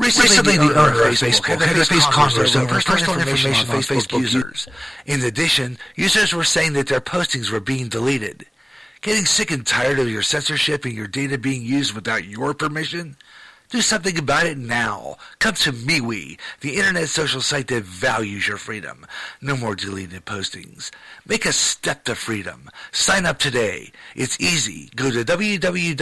Recently, the owner of Facebook had to face Congress over personal information on Facebook users. In addition, users were saying that their postings were being deleted. Getting sick and tired of your censorship and your data being used without your permission? Do something about it now. Come to MeWe, the internet social site that values your freedom. No more deleted postings. Make a step to freedom. Sign up today. It's easy. Go to www.mewe.com.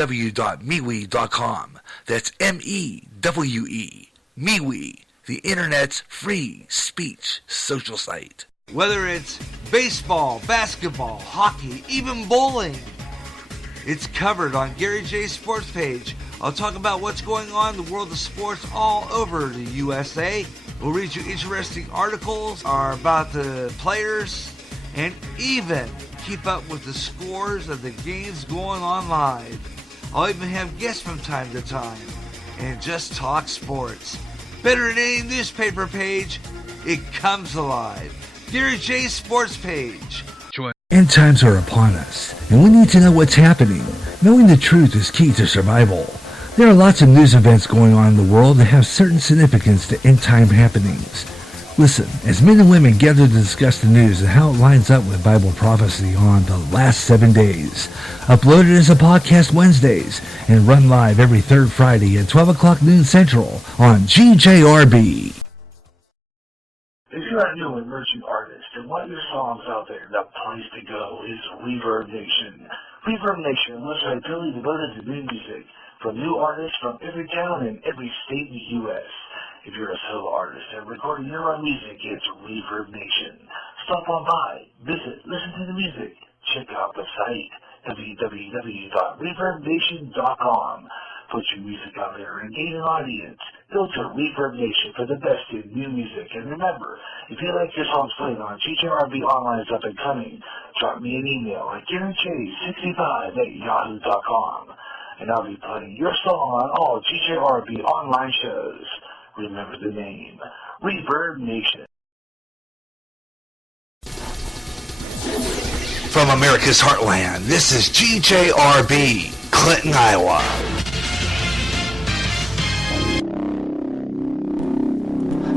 That's M-E-W-E. MeWe, the internet's free speech social site. Whether it's baseball, basketball, hockey, even bowling, it's covered on Gary J's sports page. I'll talk about what's going on in the world of sports all over the USA. We'll read you interesting articles about the players and even keep up with the scores of the games going on live. I'll even have guests from time to time and just talk sports. Better than any newspaper page, it comes alive. Gary J's sports page. End times are upon us, and we need to know what's happening. Knowing the truth is key to survival. There are lots of news events going on in the world that have certain significance to end-time happenings. Listen, as men and women gather to discuss the news and how it lines up with Bible prophecy on the last 7 days. Uploaded as a podcast Wednesdays and run live every third Friday at 12 o'clock noon Central on GJRB. If you're a new emerging artist and want your songs out there, the place to go is Reverb Nation. Reverb Nation, a website purely devoted to new music from new artists from every town and every state in the U.S. If you're a solo artist and recording your own music, it's Reverb Nation. Stop on by, visit, listen to the music, check out the site, www.reverbnation.com. Put your music out there and gain an audience. Go to Reverb Nation for the best in new music. And remember, if you like your songs played on GJRB Online's Up and Coming, drop me an email at GaryJ65@yahoo.com. And I'll be playing your song on all GJRB online shows. Remember the name, Reverb Nation. From America's Heartland, this is GJRB, Clinton, Iowa.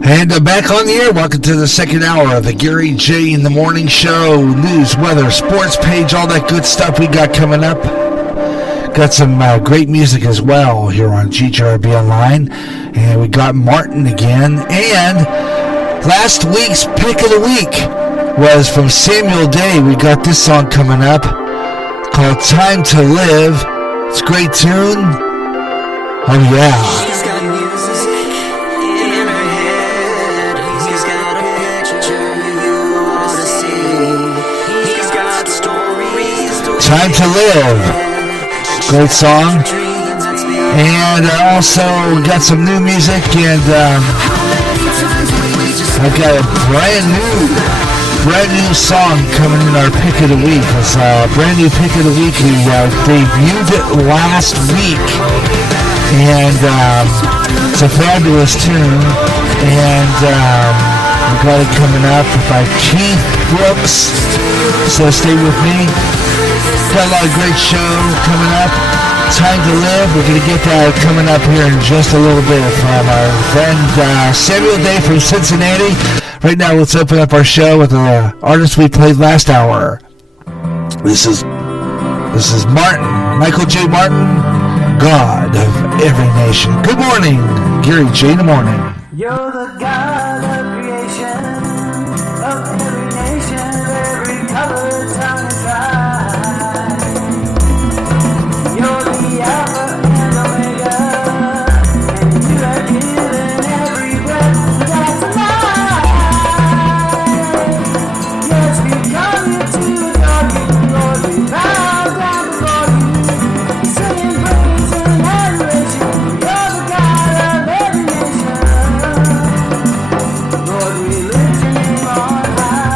And back on the air. Welcome to the second hour of the Gary J in the Morning Show. News, weather, sports page, all that good stuff we got coming up. Got some great music as well here on GJRB Online. And we got Martin again. And last week's pick of the week was from Samuel Day. We got this song coming up called Time to Live. It's a great tune. Oh, yeah. She's got music in her head. He's got a picture you ought to see. He's got stories. Time to Live. Great song. And also got some new music, and I've got a brand new song coming in our pick of the week. It's a brand new pick of the week. We debuted it last week, and it's a fabulous tune. And we got it coming up by Keith Brooks. So stay with me. Got a lot of great show coming up. Time to Live. We're going to get that coming up here in just a little bit from our friend Samuel Day from Cincinnati. Right now, let's open up our show with the artist we played last hour. This is Martin, Michael J. Martin, God of every nation. Good morning, Gary J. in the morning. You're the God of creation, of every nation, every color, tongue, and tribe. You're the Alpha and Omega, and you have given every breath that's alive. Yes, we come here to adore you, Lord. We bow down before you, singing praise and adoration. You're the God of every nation. Lord, we lift your name on high.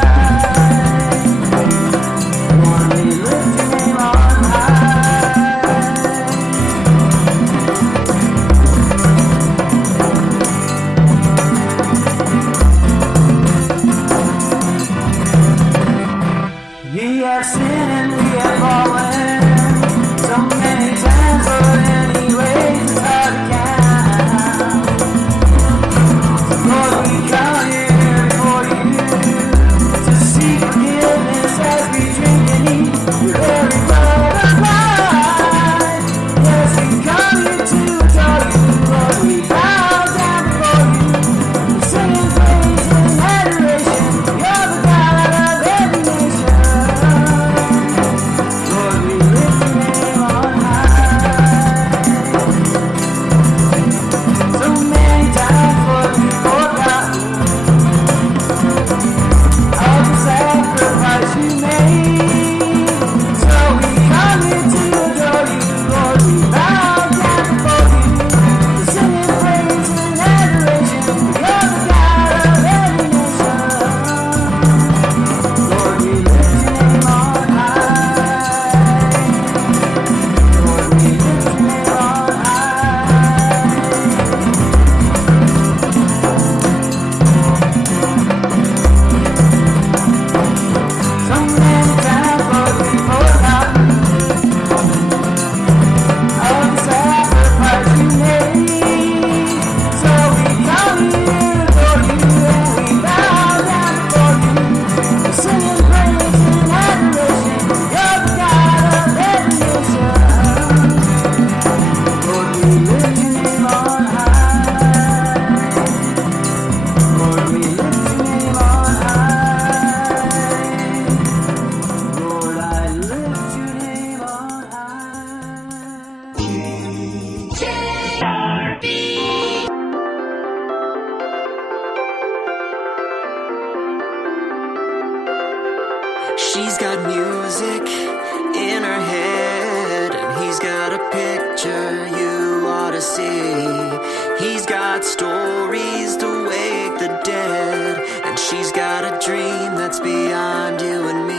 She's got music in her head, and he's got a picture you ought to see. He's got stories to wake the dead, and she's got a dream that's beyond you and me.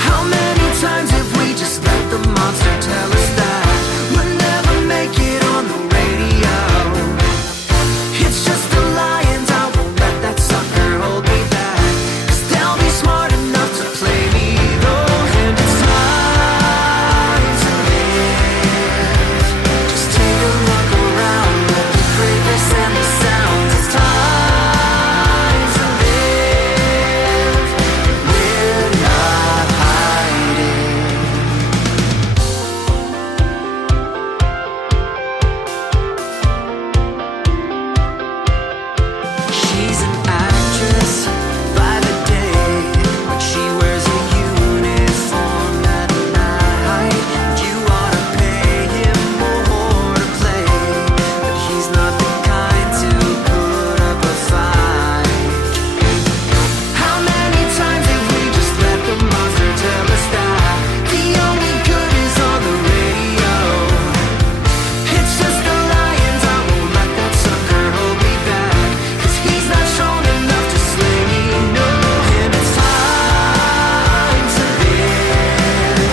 How many times have we just let the monster tell us that we'll never make it on the radio? It's just a lie, and I won't let that sucker hold me back, 'cause they'll be smart enough to play me though. And it's time to live. Just take a look around at the greatness and the sounds. It's time to live. We're not hiding. She's an actress by the day, but she wears a uniform at night. You ought to pay him more to play, but he's not the kind to put up a fight. How many times have we just let the monster tell us that the only good is on the radio? It's just a lie, and I won't let that sucker hold me back, 'cause he's not strong enough to slay me, no. And it's time to live.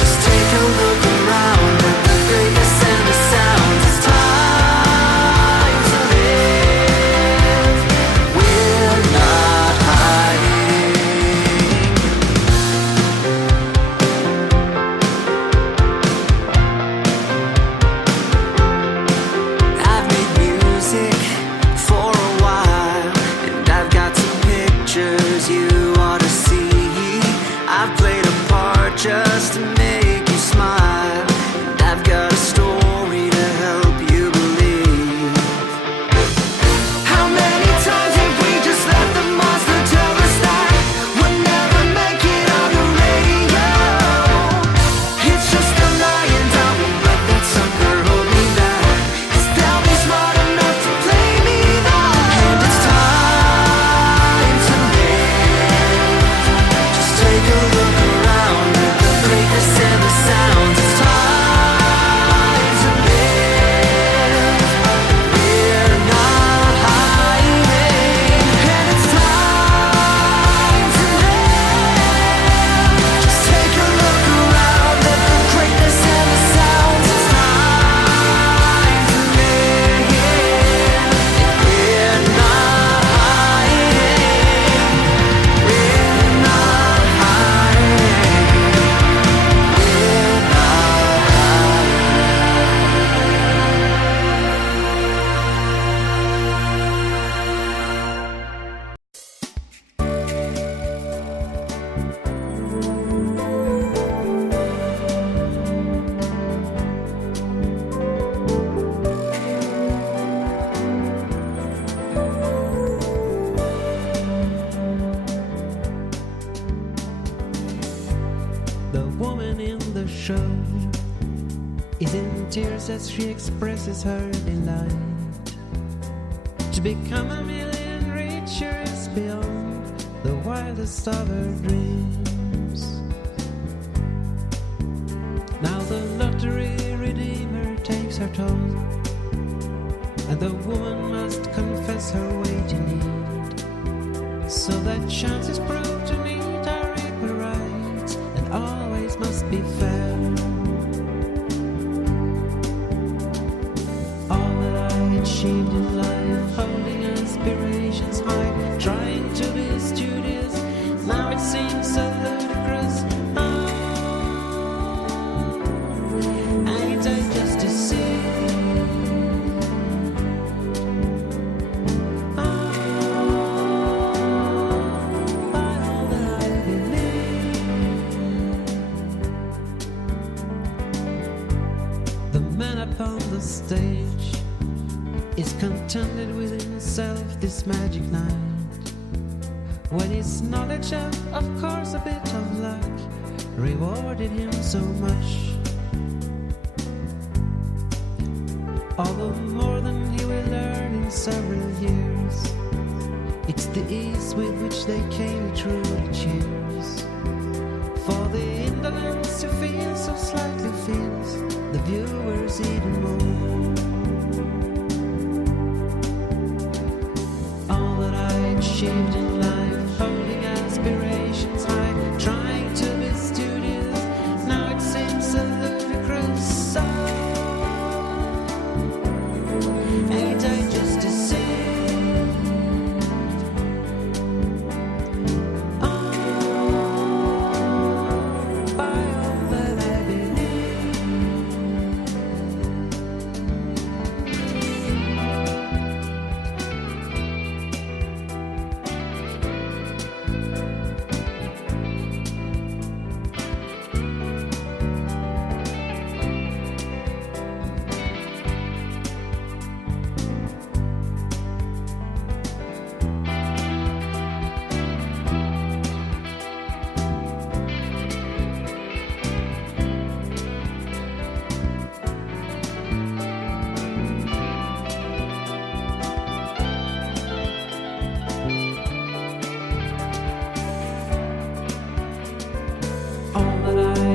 Just take a look around at the greatness and the sounds. It's time to live. We're not hiding. I've made music for a while, and I've got some pictures you ought to see. I've played a part just to make you smile, and I've got a story to help you believe. How many times have we just let the monster tell us that we'll never make it on the radio? It's just a lie, and I won't let that sucker hold me back, 'cause they'll be smart enough to play me though. And it's time to live. Just take a look around at the greatness and the sounds. It's time to live. We're not hiding. And it's time to live. Just take a look around at the greatness and the sounds. It's time to live. We're not hiding. We're not hiding. We're not The woman in the show is in tears as she expresses her delight. To become a million richer is beyond the wildest of her dreams. Now the lottery redeemer takes her toll, and the woman must confess her way to need, so that chances prove to meet our equal rights, and always must be fair. All that I achieved in life, holding aspirations high, trying to be studious, now it seems so ludicrous. Ain't I just to see? By all that I believe, the man upon the stage is contented with himself this magic night, when his knowledge of course a bit of luck rewarded him so much. all the more than he will learn in several years. It's the ease with which they came truly cheers. For the indolence who feels so slightly feels the viewers even more. All that I achieved in life, holding aspirations high, trying to be studious, now it seems so ludicrous. So, ain't I just a sin?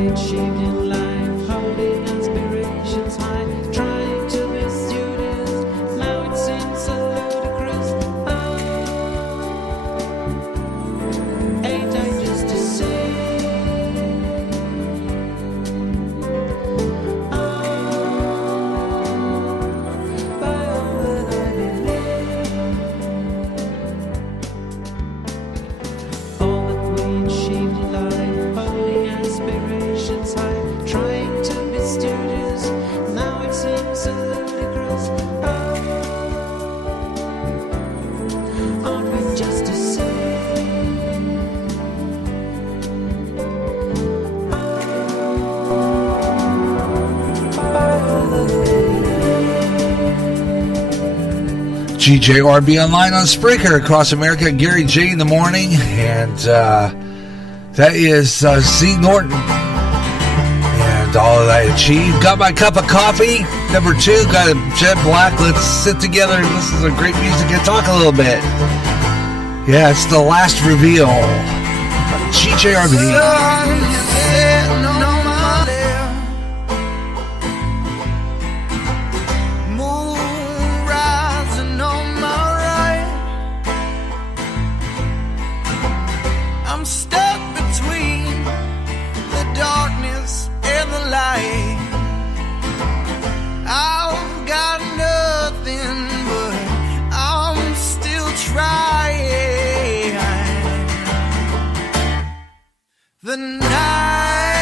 Achieved in life, holding aspirations high, trying to be studious, now it seems so ludicrous. Oh, ain't I just a sin? Oh, by all that I believe, all that we achieved in life, holding aspirations high, trying to be studious, now it seems so ludicrous. Oh, aren't we just the same? Oh, by all the GJRB Online on Spreaker across America. Gary J in the morning, and that is Z Norton. And all that I achieved. Got my cup of coffee. Number 2, got a Jet Black. Let's sit together and listen to great music and talk a little bit. Yeah, it's the last reveal. GJRB. I'm stuck between the darkness and the light. I've got nothing, but I'm still trying. The night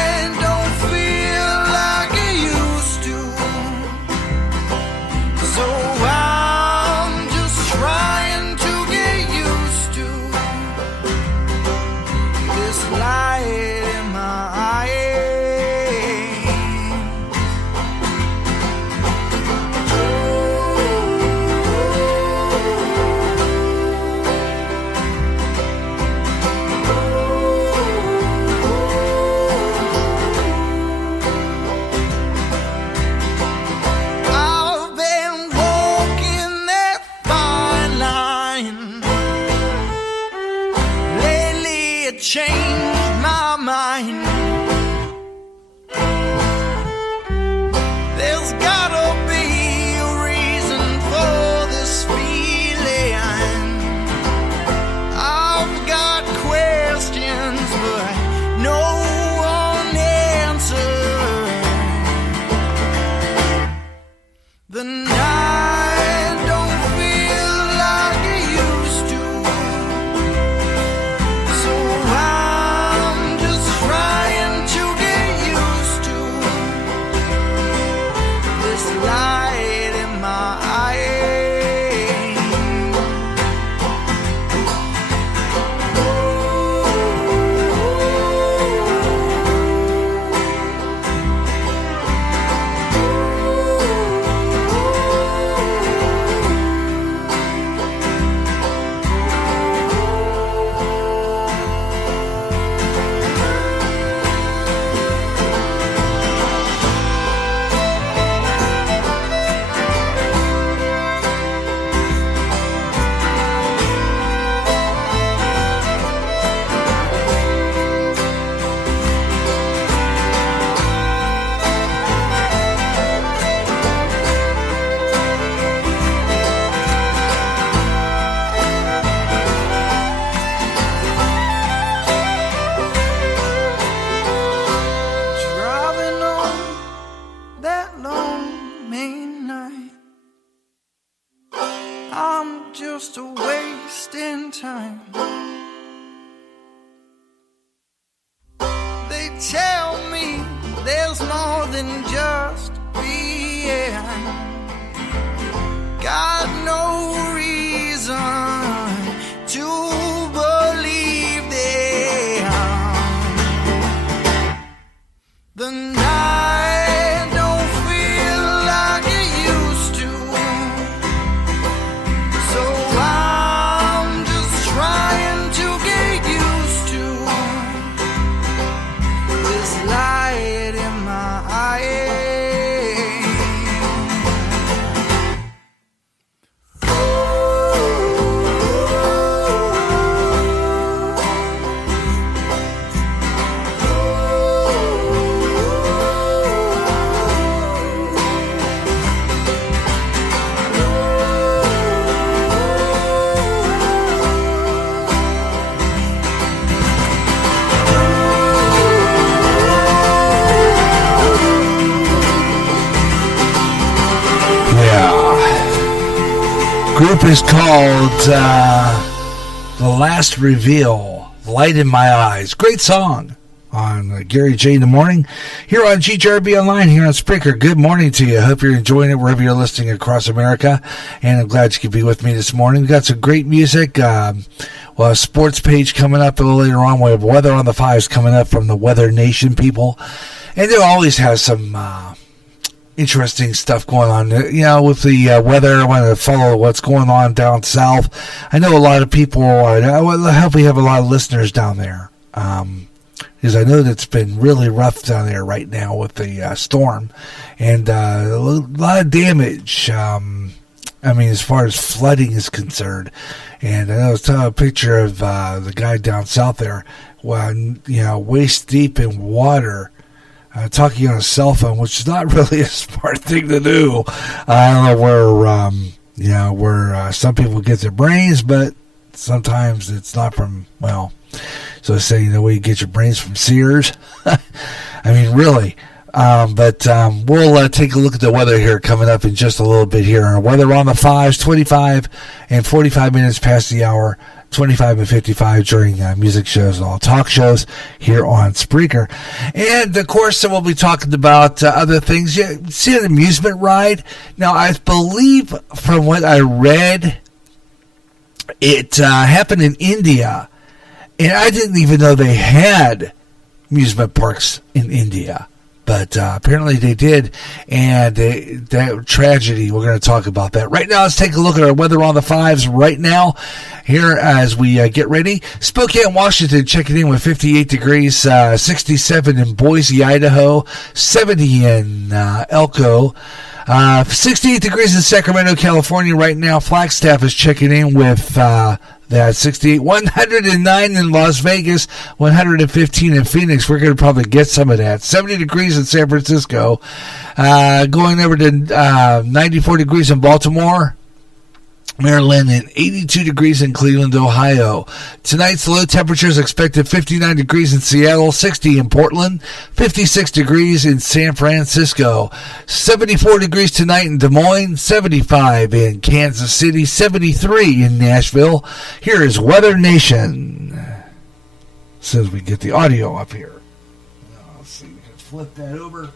just a wasting time. They tell me there's more than just being. Got no reason to believe them. The night don't feel like it used to, so I'm just trying to get used to this light in my eyes. Group is called The Last Reveal, Light in My Eyes. Great song on Gary J in the Morning here on GJRB Online here on Spreaker. Good morning to you. I hope you're enjoying it wherever you're listening across America, and I'm glad you could be with me this morning. We've got some great music. A sports page coming up a little later on. We have Weather on the Fives coming up from the Weather Nation people, and they'll always have some interesting stuff going on, with the weather. I want to follow what's going on down south. I know a lot of people I hope we have a lot of listeners down there, because I know that's been really rough down there right now with the storm, and a lot of damage. As far as flooding is concerned, and I was telling a picture of the guy down south there, waist deep in water, talking on a cell phone, which is not really a smart thing to do. I don't know where some people get their brains, but sometimes it's not from, so they say, where you get your brains from Sears. Really. But we'll take a look at the weather here coming up in just a little bit here. Weather on the fives, 25 and 45 minutes past the hour. 25 and 55 during music shows and all talk shows here on Spreaker. And, of course, we'll be talking about other things. Yeah, see an amusement ride? Now, I believe from what I read, it happened in India. And I didn't even know they had amusement parks in India. But apparently they did, and that tragedy, we're going to talk about that. Right now, let's take a look at our weather on the fives right now here as we get ready. Spokane, Washington, checking in with 58 degrees, 67 in Boise, Idaho, 70 in Elko, 68 degrees in Sacramento, California right now. Flagstaff is checking in with that 68, 109 in Las Vegas, 115 in Phoenix. We're going to probably get some of that. 70 degrees in San Francisco, going over to 94 degrees in Baltimore, Maryland, and 82 degrees in Cleveland, Ohio. Tonight's low temperatures expected 59 degrees in Seattle, 60 in Portland, 56 degrees in San Francisco, 74 degrees tonight in Des Moines, 75 in Kansas City, 73 in Nashville. Here is Weather Nation. As soon as we get the audio up here. Let's see, we can flip that over.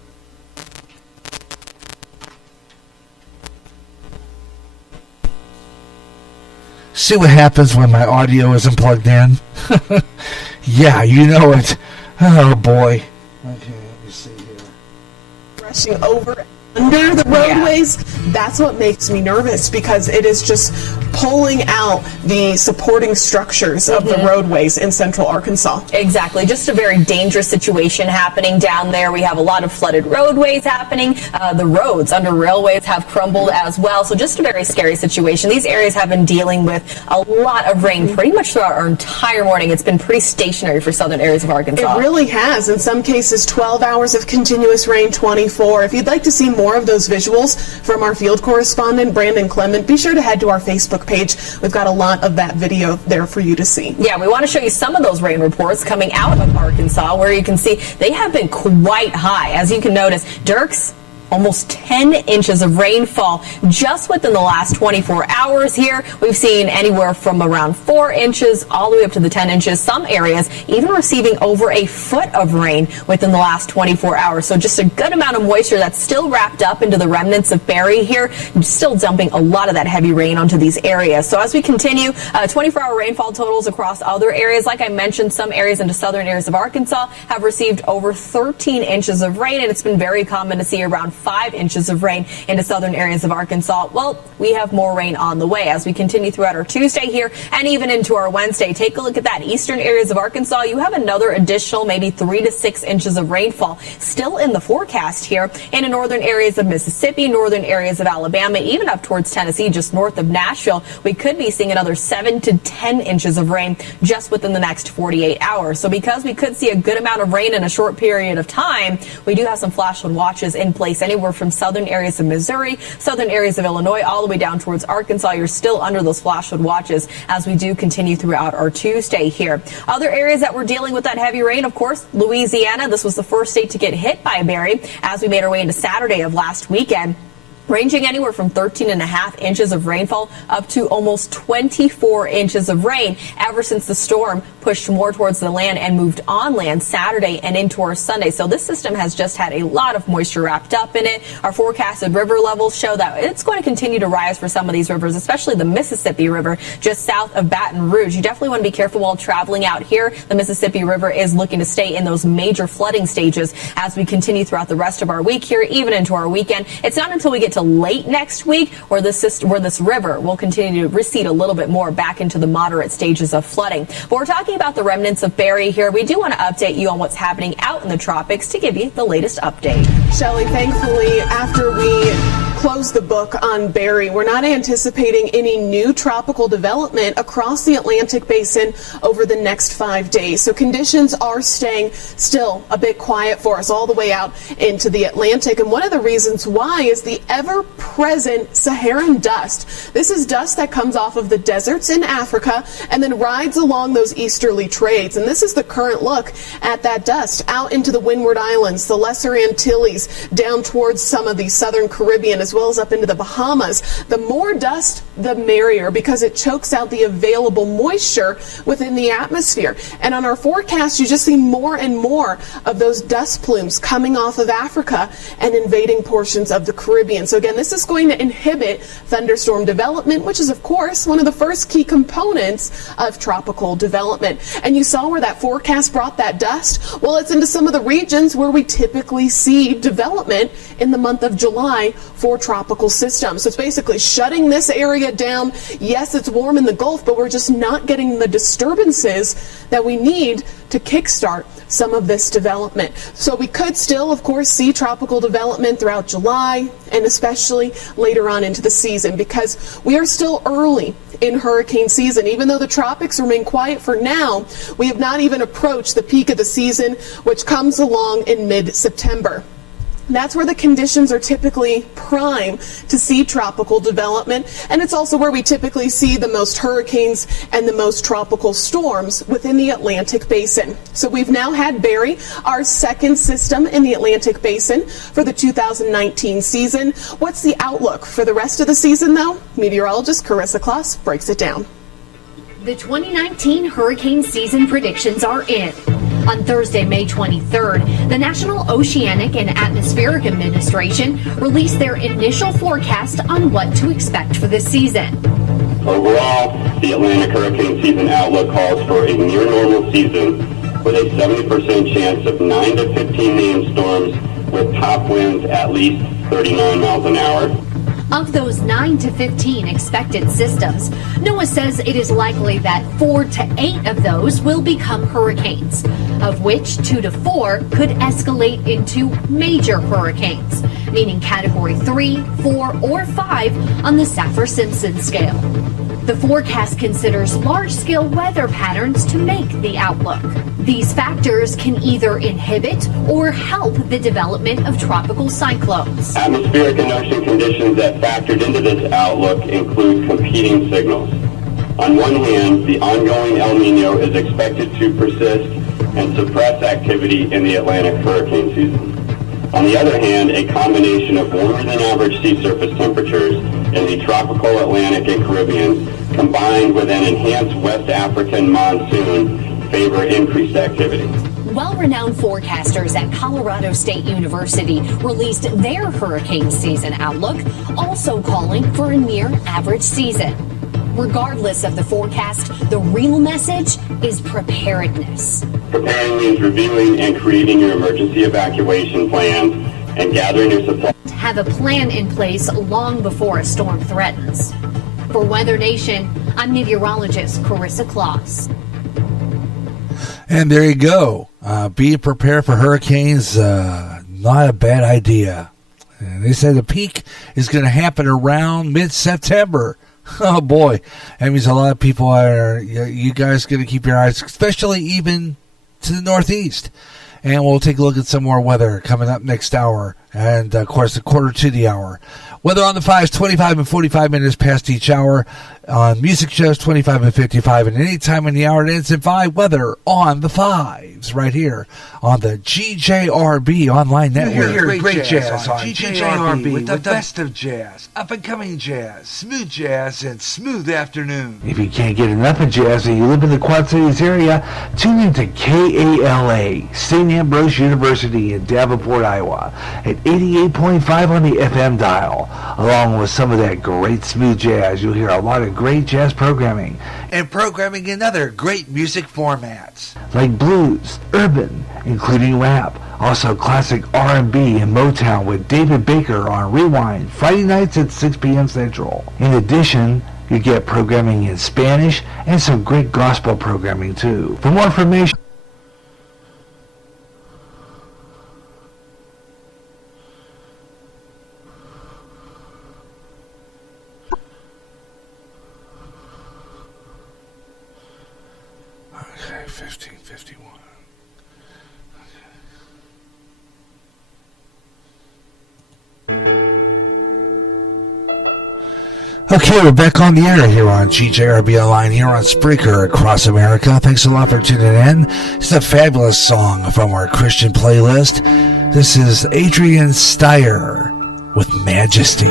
See what happens when my audio isn't plugged in? Yeah, you know it. Oh, boy. Okay, let me see here. Rushing over under the roadways, that's what makes me nervous, because it is just pulling out the supporting structures of the roadways in central Arkansas. Exactly. Just a very dangerous situation happening down there. We have a lot of flooded roadways happening. The roads under railways have crumbled as well. So just a very scary situation. These areas have been dealing with a lot of rain pretty much throughout our entire morning. It's been pretty stationary for southern areas of Arkansas. It really has. In some cases, 12 hours of continuous rain, 24. If you'd like to see more of those visuals from our field correspondent, Brandon Clement, be sure to head to our Facebook page. We've got a lot of that video there for you to see. Yeah, we want to show you some of those rain reports coming out of Arkansas, where you can see they have been quite high. As you can notice, Dirks, almost 10 inches of rainfall just within the last 24 hours here. We've seen anywhere from around 4 inches all the way up to the 10 inches. Some areas even receiving over a foot of rain within the last 24 hours. So just a good amount of moisture that's still wrapped up into the remnants of Barry here, still dumping a lot of that heavy rain onto these areas. So as we continue, 24-hour rainfall totals across other areas. Like I mentioned, some areas into southern areas of Arkansas have received over 13 inches of rain, and it's been very common to see around 5 inches of rain into southern areas of Arkansas. Well, we have more rain on the way as we continue throughout our Tuesday here and even into our Wednesday. Take a look at that. Eastern areas of Arkansas, you have another additional maybe 3 to 6 inches of rainfall still in the forecast here. And in northern areas of Mississippi, northern areas of Alabama, even up towards Tennessee, just north of Nashville, we could be seeing another 7 to 10 inches of rain just within the next 48 hours. So because we could see a good amount of rain in a short period of time, we do have some flash flood watches in place anywhere from southern areas of Missouri, southern areas of Illinois, all the way down towards Arkansas. You're still under those flash flood watches as we do continue throughout our Tuesday here. Other areas that we're dealing with that heavy rain, of course, Louisiana. This was the first state to get hit by Barry as we made our way into Saturday of last weekend, ranging anywhere from 13.5 inches of rainfall up to almost 24 inches of rain ever since the storm pushed more towards the land and moved on land Saturday and into our Sunday. So this system has just had a lot of moisture wrapped up in it. Our forecasted river levels show that it's going to continue to rise for some of these rivers, especially the Mississippi River just south of Baton Rouge. You definitely want to be careful while traveling out here. The Mississippi River is looking to stay in those major flooding stages as we continue throughout the rest of our week here, even into our weekend. It's not until we get to late next week where this river will continue to recede a little bit more back into the moderate stages of flooding. But we're talking about the remnants of Barry here. We do want to update you on what's happening out in the tropics to give you the latest update. Shelley, thankfully, after we close the book on Barry, we're not anticipating any new tropical development across the Atlantic basin over the next 5 days. So conditions are staying still a bit quiet for us all the way out into the Atlantic. And one of the reasons why is the ever-present Saharan dust. This is dust that comes off of the deserts in Africa and then rides along those easterly trades. And this is the current look at that dust out into the Windward Islands, the Lesser Antilles, down towards some of the southern Caribbean, as well as up into the Bahamas. The more dust, the merrier, because it chokes out the available moisture within the atmosphere. And on our forecast, you just see more and more of those dust plumes coming off of Africa and invading portions of the Caribbean. So again, this is going to inhibit thunderstorm development, which is, of course, one of the first key components of tropical development. And you saw where that forecast brought that dust? Well, it's into some of the regions where we typically see development in the month of July for tropical systems. So it's basically shutting this area down. Yes, it's warm in the Gulf, but we're just not getting the disturbances that we need to kickstart some of this development. So we could still, of course, see tropical development throughout July and especially later on into the season, because we are still early in hurricane season. Even though the tropics remain quiet for now, we have not even approached the peak of the season, which comes along in mid-September. That's where the conditions are typically prime to see tropical development, and it's also where we typically see the most hurricanes and the most tropical storms within the Atlantic basin. So we've now had Barry, our second system in the Atlantic basin for the 2019 season. What's the outlook for the rest of the season, though? Meteorologist Carissa Kloss breaks it down. The 2019 hurricane season predictions are in. On Thursday, May 23rd, the National Oceanic and Atmospheric Administration released their initial forecast on what to expect for this season. Overall, the Atlantic hurricane season outlook calls for a near normal season with a 70% chance of 9 to 15 named storms with top winds at least 39 miles an hour. Of those 9 to 15 expected systems, NOAA says it is likely that 4 to 8 of those will become hurricanes, of which 2 to 4 could escalate into major hurricanes, meaning Category 3, 4, or 5 on the Saffir-Simpson scale. The forecast considers large-scale weather patterns to make the outlook. These factors can either inhibit or help the development of tropical cyclones. Atmospheric and ocean conditions that factored into this outlook include competing signals. On one hand, the ongoing El Nino is expected to persist and suppress activity in the Atlantic hurricane season. On the other hand, a combination of warmer than average sea surface temperatures in the tropical Atlantic and Caribbean, combined with an enhanced West African monsoon, favor increased activity. Well-renowned forecasters at Colorado State University released their hurricane season outlook, also calling for a near-average season. Regardless of the forecast, the real message is preparedness. Preparing means reviewing and creating your emergency evacuation plans and gathering your supplies. Have a plan in place long before a storm threatens. For Weather Nation, I'm meteorologist Carissa Claus. And there you go. Be prepared for hurricanes. Not a bad idea. And they said the peak is going to happen around mid-September. Oh, boy. That means a lot of people are, you guys going to keep your eyes, especially even to the northeast. And we'll take a look at some more weather coming up next hour. And, of course, a quarter to the hour. Weather on the 5s, 25 and 45 minutes past each hour. On music shows, 25 and 55. And any time in the hour, it ends in 5. Weather on the 5s right here on the GJRB online network. You hear great jazz on GJRB with the best of jazz, up-and-coming jazz, smooth jazz, and smooth afternoon. If you can't get enough of jazz and you live in the Quad Cities area, tune in to KALA, St. Ambrose University in Davenport, Iowa, at 88.5 on the FM dial. Along with some of that great smooth jazz, you'll hear a lot of great jazz programming. And programming in other great music formats. Like blues, urban, including rap. Also classic R&B and Motown with David Baker on Rewind, Friday nights at 6 p.m. Central. In addition, you get programming in Spanish and some great gospel programming too. For more information, Okay, 1551. Okay, we're back on the air here on GJRB Online, here on Spreaker across America. Thanks a lot for tuning in. It's a fabulous song from our Christian playlist. This is Adrian Steyer with Majesty.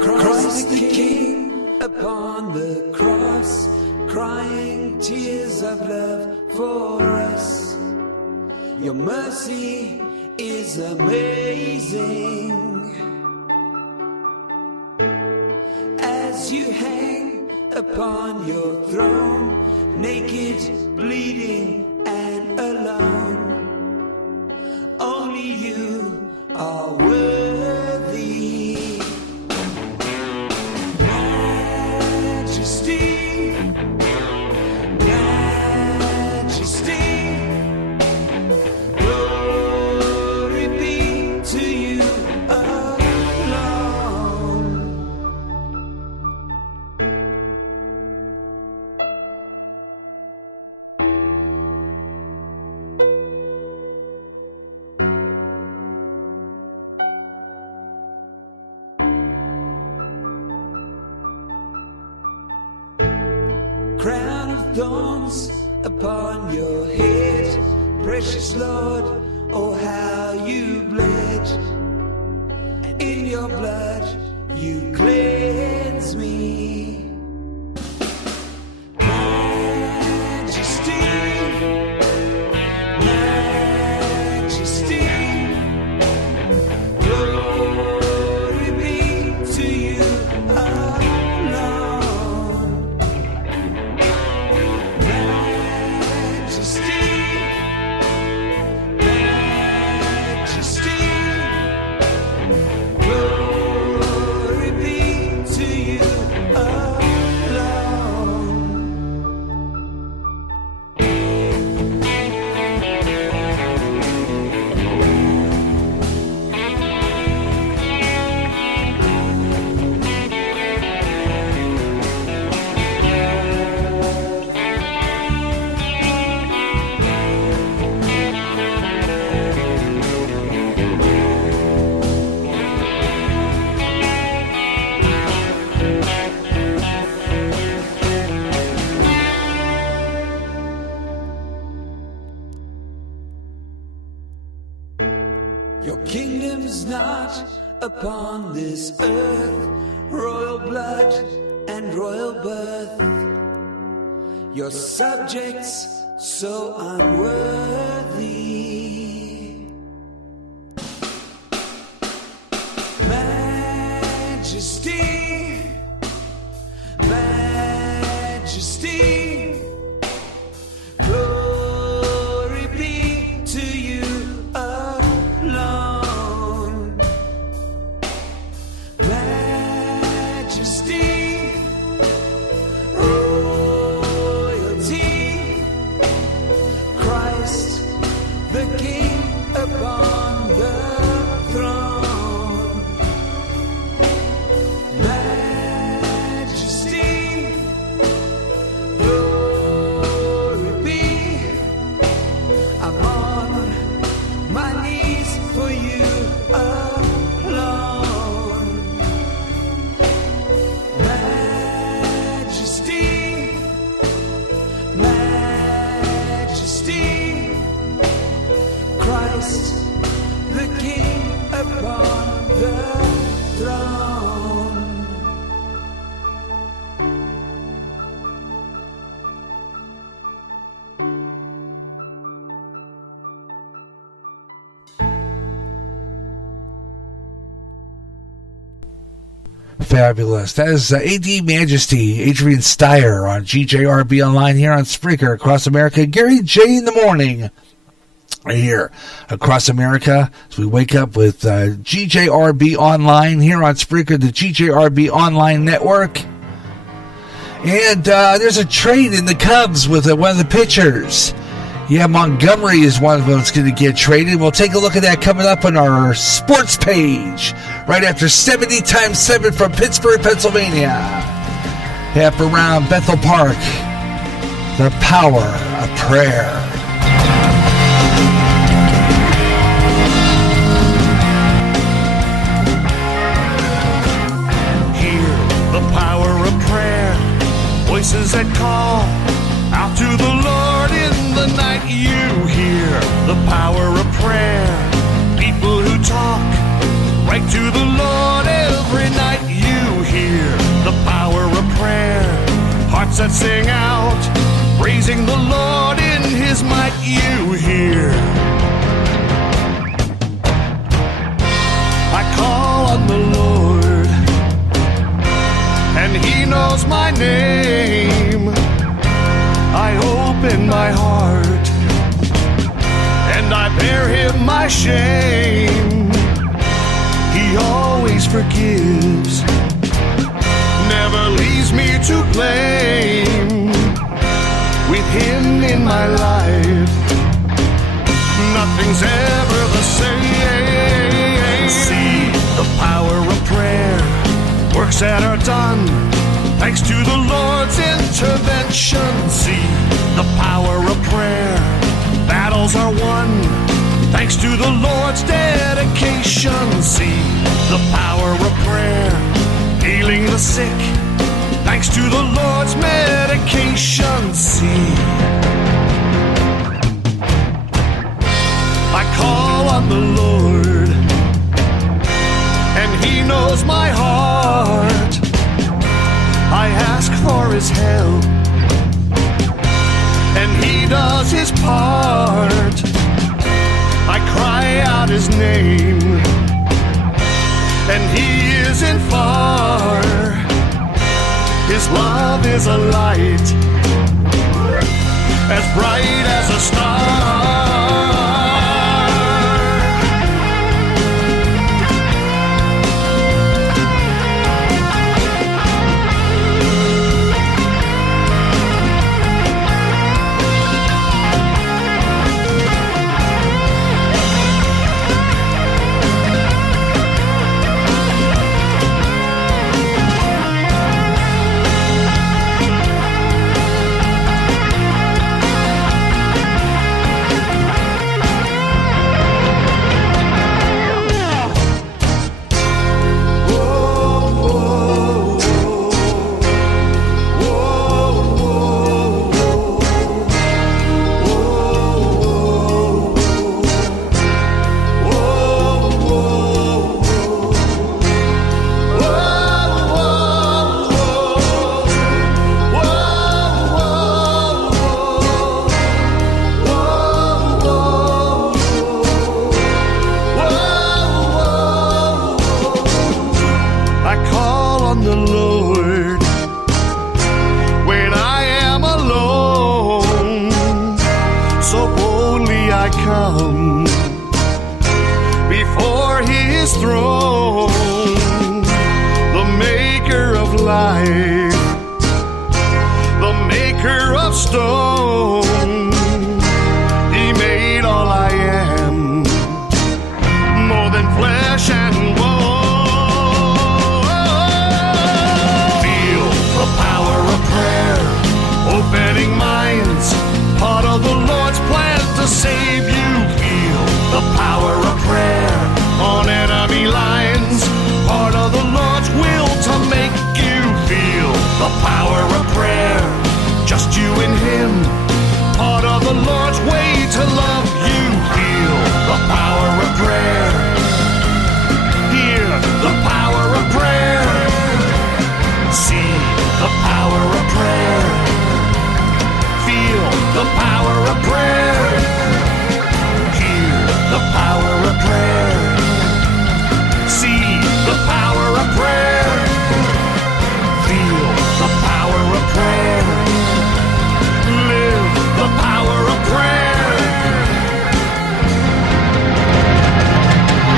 Christ the King upon the cross, crying tears of love for us. Your mercy is amazing. As you hang upon your throne, naked, bleeding, and alone, only you are worthy. Majesty, majesty, glory be to you alone. Crown of thorns upon your head, precious Lord, oh how you bled. And in your blood you cleanse me. Majesty, majesty, glory be to you alone. Majesty, majesty, glory be to you alone. upon this earth, royal blood and royal birth. Your subjects so unworthy. Majesty, majesty, glory be to you alone. Majesty, royalty, Christ the King upon the throne. Majesty, glory be. I'm on my knees for you alone. Majesty, majesty, Christ the King upon the throne. Fabulous. That is AD Majesty, Adrian Steyer on GJRB Online here on Spreaker across America. Gary J in the morning right here across America as we wake up with GJRB Online here on Spreaker, the GJRB Online Network. And there's a trade in the Cubs with one of the pitchers. Yeah, Montgomery is one of them that's going to get traded. We'll take a look at that coming up on our sports page right after 70 times 7 from Pittsburgh, Pennsylvania. Half around Bethel Park, the power of prayer. Hear the power of prayer, voices that call out to the Lord in the night. You hear the power of prayer, people who talk right to the Lord every night. You hear the power of prayer, hearts that sing out, praising the Lord in His might. You hear. I call on the Lord, and He knows my name. I open my heart, and I bear Him my shame. He always forgives, never leaves me to blame. With Him in my life, nothing's ever the same. See the power of prayer, works that are done thanks to the Lord's intervention. See the power of prayer, battles are won thanks to the Lord's dedication. See the power of prayer, healing the sick thanks to the Lord's medication. See, I call on the Lord, and He knows my heart. I ask for His help, and He does His part. I cry out His name, and He isn't far. His love is a light, as bright as a star.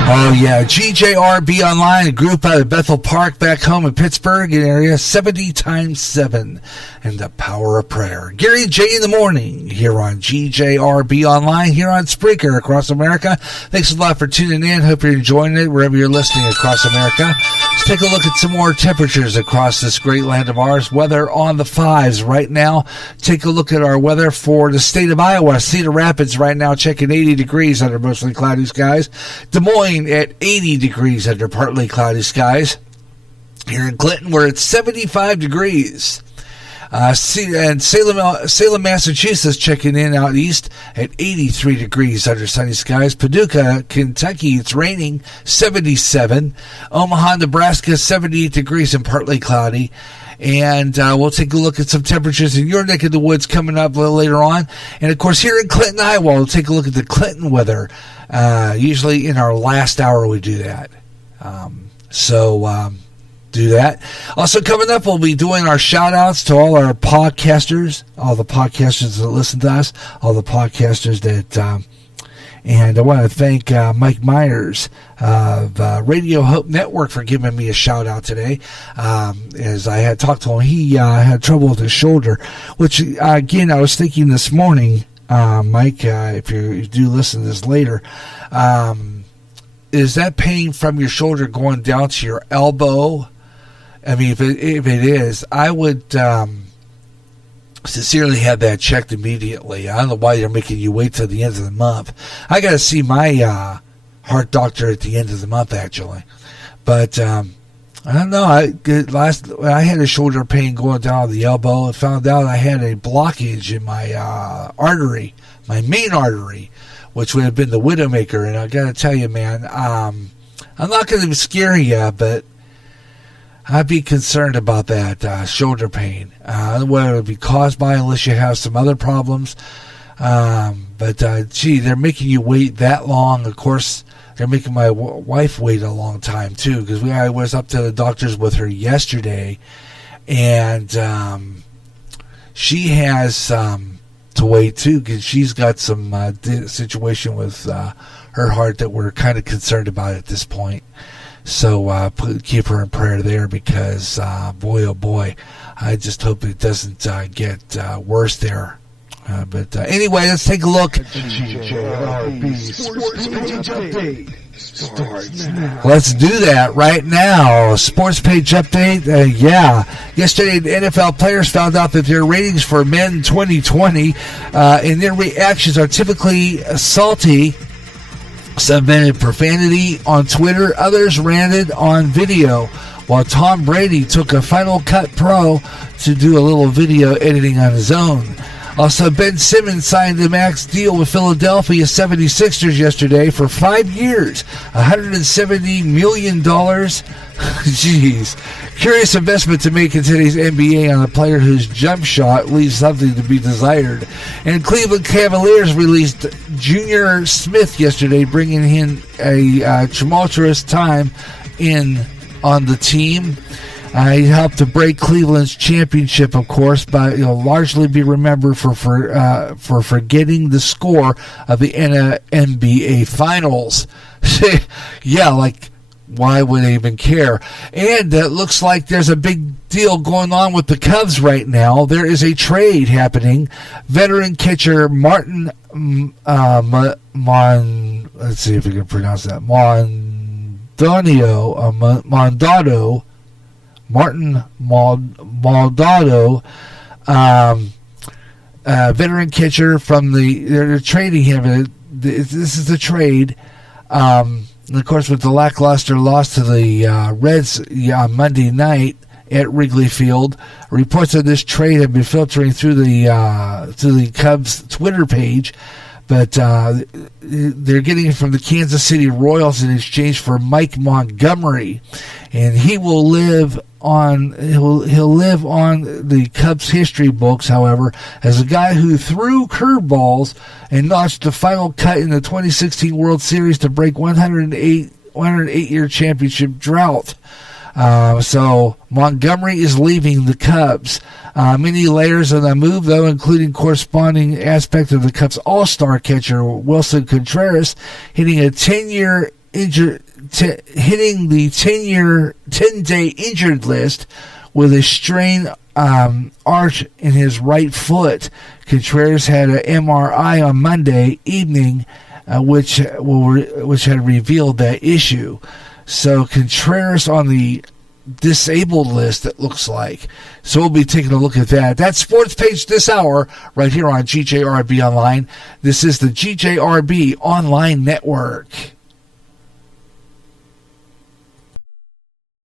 Oh, yeah. GJRB Online, a group out of Bethel Park back home in Pittsburgh area, 70 times 7, and the power of prayer. Gary J in the morning here on GJRB Online, here on Spreaker across America. Thanks a lot for tuning in. Hope you're enjoying it wherever you're listening across America. Let's take a look at some more temperatures across this great land of ours. Weather on the 5s right now. Take a look at our weather for the state of Iowa. Cedar Rapids right now checking 80 degrees under mostly cloudy skies. Des Moines at 80 degrees under partly cloudy skies. Here in Clinton, we're at 75 degrees. And Salem, Massachusetts checking in out east at 83 degrees under sunny skies. Paducah, Kentucky, it's raining, 77. Omaha, Nebraska, 78 degrees and partly cloudy. And we'll take a look at some temperatures in your neck of the woods coming up a little later on. And, of course, here in Clinton, Iowa, we'll take a look at the Clinton weather. Usually in our last hour we do that. Do that. Also coming up, we'll be doing our shout-outs to all our podcasters, all the podcasters that listen to us, all the podcasters that... and I want to thank Mike Myers of Radio Hope Network for giving me a shout-out today. As I had talked to him, he had trouble with his shoulder, which, again, I was thinking this morning, Mike, if you do listen to this later, is that pain from your shoulder going down to your elbow? I mean, if it is, I would sincerely have that checked immediately. I don't know why they're making you wait till the end of the month. I got to see my heart doctor at the end of the month, actually. But I don't know. I had a shoulder pain going down the elbow and found out I had a blockage in my artery, my main artery, which would have been the Widowmaker. And I got to tell you, man, I'm not going to scare you, but I'd be concerned about that shoulder pain. What it would be caused by, unless you have some other problems. Gee, they're making you wait that long. Of course, they're making my wife wait a long time, too, because I was up to the doctors with her yesterday, and she has to wait, too, because she's got some situation with her heart that we're kind of concerned about at this point. So keep her in prayer there because, boy, oh boy, I just hope it doesn't get worse there. But anyway, let's take a look. Let's do that right now. Sports page update. Yesterday the NFL players found out that their ratings for men 2020 and their reactions are typically salty. Some vented profanity on Twitter, others ranted on video, while Tom Brady took a Final Cut Pro to do a little video editing on his own. Also, Ben Simmons signed a max deal with Philadelphia 76ers yesterday for 5 years, $170 million. Jeez. Curious investment to make in today's NBA on a player whose jump shot leaves something to be desired. And Cleveland Cavaliers released Junior Smith yesterday, bringing in a tumultuous time on the team. He helped to break Cleveland's championship, of course, but he'll largely be remembered for forgetting the score of the NBA Finals. Yeah, like, why would they even care? And it looks like there's a big deal going on with the Cubs right now. There is a trade happening. Veteran catcher Martin let's see if we can pronounce that. Martin Maldonado, veteran catcher from they're trading him. This is the trade. And of course, with the lackluster loss to the Reds on Monday night at Wrigley Field, reports of this trade have been filtering through the Cubs Twitter page, but they're getting it from the Kansas City Royals in exchange for Mike Montgomery, and he will live on the Cubs history books, however, as a guy who threw curveballs and notched the final cut in the 2016 World Series to break 108-year championship drought. So Montgomery is leaving the Cubs. Many layers of the move, though, including corresponding aspect of the Cubs all-star catcher Wilson Contreras hitting a 10-year hitting the 10-day injured list with a strained arch in his right foot. Contreras had an MRI on Monday evening, which had revealed that issue. So Contreras on the disabled list, it looks like. So we'll be taking a look at that. That's Sports Page this hour right here on GJRB Online. This is the GJRB Online Network.